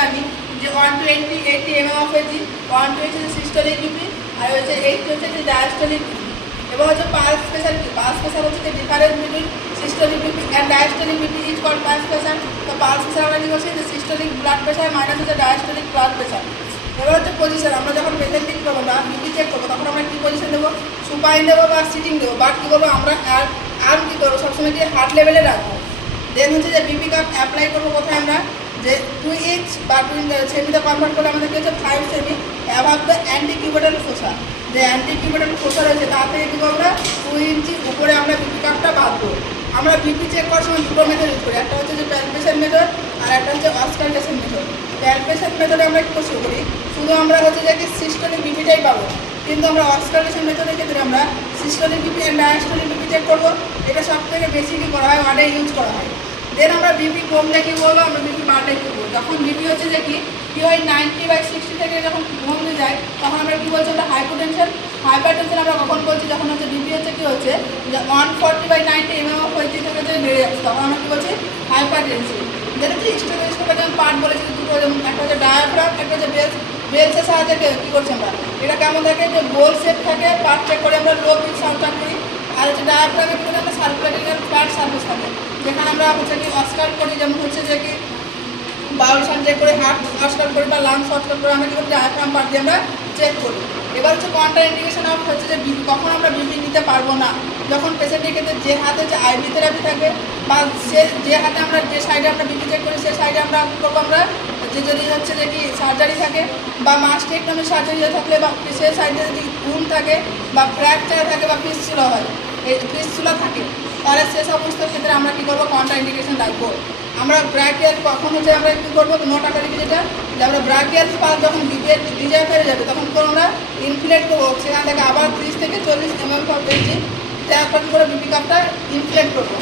জানি যে 120 80 mm of AG, 120 হচ্ছে সিস্টোলিক বিপি, আর হচ্ছে 80 হচ্ছে যে ডায়াস্টোলিক বিপি। এবং হচ্ছে পালস প্রেসার কি, পালস প্রেসার হচ্ছে যে difference between systolic BP and diastolic BP is called pulse pressure. তো পালস প্রেসার আমরা কি করছি যে সিস্টোলিক ব্লাড প্রেসার মাইনাস হচ্ছে ডায়াস্টোলিক ব্লাড প্রেসার। এবার হচ্ছে পজিশন, আমরা যখন পেশেন্টকে কী করবো না বিপি চেক করবো তখন আমরা কী পজিশন দেবো, সুপাইন দেবো বা সিটিং দেবো, বা কী করবো আমরা আর্ম কী করবো সবসময় যে হার্ট লেভেলে রাখবো। দেন হচ্ছে যে বিপি কাপ অ্যাপ্লাই করবো কোথায় আমরা, যে 2 ইঞ্চ বা 2 সেমিতে কনভার্ট করে আমাদের কী হচ্ছে 5 semi above the antecubital fossa. যে অ্যান্টি কিউবেটাল ফোসা রয়েছে তার থেকে কী করবো না 2 ইঞ্চি উপরে আমরা বিপি কাপটা বাঁধবো। আমরা বিপি চেক করার সময় দুটো মেথড ইউজ করি, একটা হচ্ছে যে প্যালপেশন মেথড আর একটা হচ্ছে অস্কালটেশন মেথড। প্যালপেশন মেথডে আমরা কী শুরু করি, শুধু আমরা হচ্ছে যে সিস্টোলিক বিপিটাই পাবো, কিন্তু আমরা অস্কালটেশন মেথডের ক্ষেত্রে আমরা systolic BP and diastolic BP check করবো। এটা সব থেকে বেশি কী করা হয়, ওয়ার্ডে ইউজ করা হয়। দেন আমরা বিপি কমলে কী করবো, আমরা বিপি বাড়লে কী করবো, যখন বিপি হচ্ছে যে কি হয় 90/60 থেকে যখন কমে যায় তখন আমরা কী বলছি, আমরা হাইপোটেনশন। হাইপারটেনশন আমরা কখন বলছি, যখন হচ্ছে বিপি হচ্ছে কী হচ্ছে যে 140/90 mm অফ এজি থেকে যে বেড়ে যাচ্ছে তখন আমরা কী বলছি হাইপারটেনশন। যেটা হচ্ছে স্টোকের যেমন পার্ট বলেছি দুটো, যেমন একটা হচ্ছে ডায়াফ্রাম, একটা হচ্ছে বেলসের সাহায্যে কী করছি আমরা, এটা কেমন থাকে যে গোল শেপ থাকে, পার্ট চেক করে আমরা লো পিচ সাউন্ড চেক করি। আর হচ্ছে ডায়াফ্রামের ভিতরে আমরা সার্কুলেটিং ফ্ল্যাট সার্ফেস থাকে, যেখানে আমরা হচ্ছে কি অস্কার করি, যেমন হচ্ছে যে কি বাউল সাউন্ড চেক করে, হার্ট অস্কার করি বা লাংস অস্কার করে আমরা কী করি ডায়াফ্রাম পার্ট দিয়ে আমরা চেক করি। এবার হচ্ছে কন্ট্রা ইন্ডিকেশন অফ হচ্ছে যে কখন আমরা বিপি নিতে পারবো না, যখন পেশেন্টের ক্ষেত্রে যে হাতে হচ্ছে আইভি থেরাপি থাকে বা সে যে হাতে আমরা যে সাইডে আমরা বিপি চেক করি সেই সাইডে আমরা কী করবো, আমরা যে যদি হচ্ছে যে কি সার্জারি থাকে বা মাস্টেক্টমি সার্জারি থাকলে বা সে সাইডে যদি উন থাকে বা ফ্র্যাকচার থাকে বা ফিস্টুলা হয়, এই ফিস্টুলা থাকে, তাহলে সে সমস্ত ক্ষেত্রে আমরা কী করবো কন্ট্রা ইন্ডিকেশন রাখবো। আমরা ব্র্যাকিয়াল কখন হচ্ছে আমরা কী করবো, নোট আকারে যেটা যে আমরা ব্র্যাকিয়াল পাল যখন ডিজাইন হয়ে যাবে তখন করে আমরা ইনফ্লেট করবো, সেখান থেকে আবার 30 থেকে 40 mm ফর পেয়েছি, তারপর কী করে বিপি কাপটা ইনফ্লেট করবো।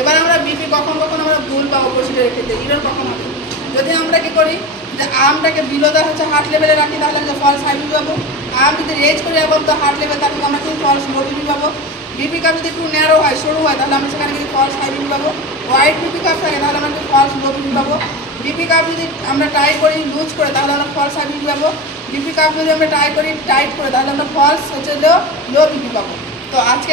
এবার আমরা বিপি কখন আমরা ভুল পাবো প্রসিডিওরের ক্ষেত্রে, ইরর কখন হবে, যদি আমরা কী করি যে আর্মটাকে বিলো দেওয়া হচ্ছে হার্ট লেভেলে রাখি তাহলে আমরা ফলস হাই বিপি পাবো। আর্ম যদি রেজ করে এবং তো হার্ট লেভেল তাহলে আমরা কিন্তু ফলস লো বিপি পাবো। বিপি কাপ যদি একটু ন্যারো হয়, সরু হয়, তাহলে আমরা সেখানে কিন্তু ফলস হাই বিপি পাবো। হোয়াইট বিপি কাপ থাকে তাহলে আমরা কিন্তু ফলস লো বিপি পাবো। বিপি কাপ যদি আমরা টাই করি লুজ করে তাহলে আমরা ফলস হাই বিপি পাবো। বিপি কাপ যদি আমরা টাই করি টাইট করে তাহলে আমরা ফলস হচ্ছে লো বিপি পাবো। তো আজকে